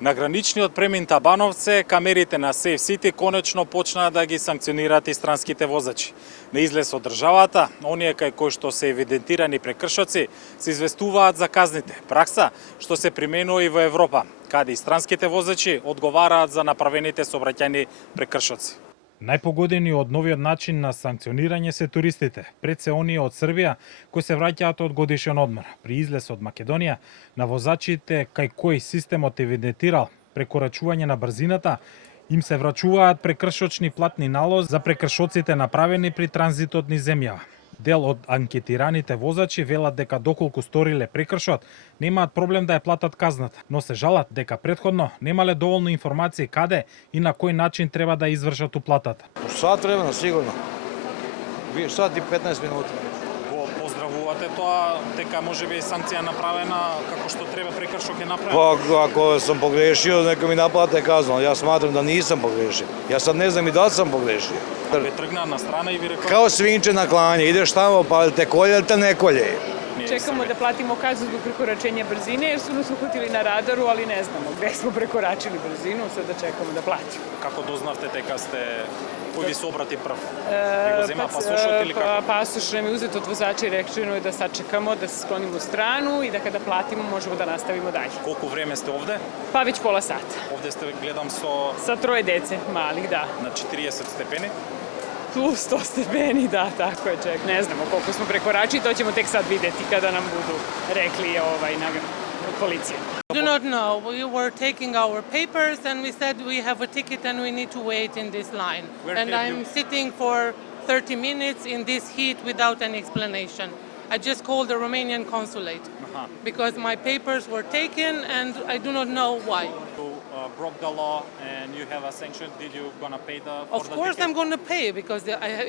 На граничниот премин Табановце, камерите на Сейф Сити конечно почнаа да ги санкционираат и странските возачи. На излез од државата, оние кај кои што се евидентирани прекршоци, се известуваат за казните. Пракса што се применува и во Европа, каде и странските возачи одговараат за направените сообраќајни прекршоци. Најпогодени од новиот начин на санкционирање се туристите, пред се оние од Србија кои се враќаат од годишен одмор. При излез од Македонија, на возачите кај кои системот евидентирал прекорачување на брзината, им се врачуваат прекршочни платни налози за прекршоците направени при транзитот низ земјава. Дел од анкетираните возачи велат дека доколку сториле прекршот, немаат проблем да ја платат казната, но се жалат дека претходно немале доволно информации каде и на кој начин треба да извршат уплатата. Сат времена, сигурно. Сат и 15 минути. Го поздравувате тоа, дека можеби санкција направена како што треба, прекршок е направен? Па, ако сум погрешил, нека ми наплате казна. Јас сметам да нисам погрешил. Јас сад не знам и дали сум погрешил. Ве тргна на страна и ви рекол? Као свинче на клање, идеш тамо, па те коле, те не коле. Чекамо да платимо казну зbog prekoračenja brzine, jer su nas uhvatili na radaru, ali ne znamo gde smo prekoračili brzinu, sada čekamo da platimo. Како дознавте дека сте, кој ви се обрати прв? Ви го зема пасошот или како? Pasoš nam je uzet od vozača i rečeno je da sačekamo, da se sklonimo u stranu i da kada platimo možemo da nastavimo dalje. Колку време сте овде? Pa već pola sata. Овде сте, гледам, со Sa troje dece, malih, da. на 40 степени. Plus 100 stepeni, da, tako je, ček. Ne znamo koliko smo prekoračili, to ćemo tek sad videti kada nam budu rekli policija. Do not know. We were taking our papers and we said we have a ticket and we need to wait in this line. And I'm sitting for 30 minutes in this heat without any explanation. I just called the Romanian consulate because my papers were taken and I do not know why. You broke the law and you have a sanction. Did you gonna pay the? Of course I'm going to pay because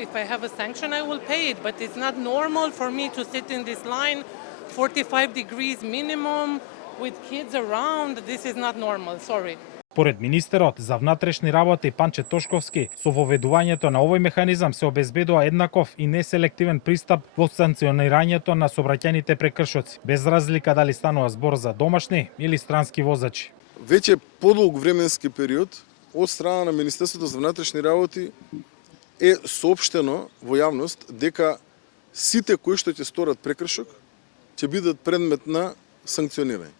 if I have a sanction I will pay it, but it's not normal for me to sit in this line 45 degrees minimum with kids around. This is not normal, sorry. Поред министерот за внатрешни работи Панче Тошковски, со воведувањето на овој механизам се обезбедува еднаков и неселективен пристап во санкционирањето на сообраќајните прекршоци, без разлика дали станува збор за домашни или странски возачи. Веќе подолг временски период од страна на Министерството за внатрешни работи е соопштено во јавност дека сите кои што ќе сторат прекршок ќе бидат предмет на санкционирање.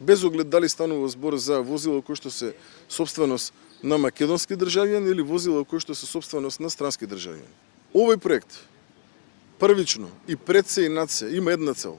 Без оглед дали станува збор за возила кои што се сопственост на македонски државјани или возила кои што се сопственост на странски државјани. Овој проект првично и пред се и над се има една цел: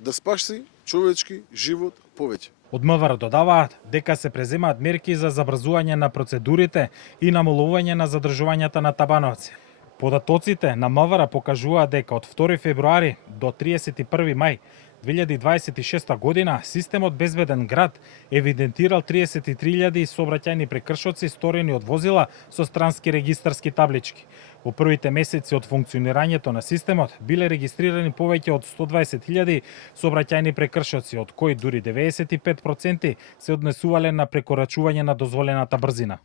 да спаси човечки живот повеќе. Од МВР додаваат дека се преземаат мерки за забрзување на процедурите и намалување на задржувањата на Табановци. Податоците на МВР покажуваат дека од 2 февруари до 31 мај 2026 година системот Безбеден град евидентирал 33.000 сообраќајни прекршоци сторени од возила со странски регистарски таблички. Во првите месеци од функционирањето на системот биле регистрирани повеќе од 120.000 сообраќајни прекршоци, од кои дури 95% се однесувале на прекорачување на дозволената брзина.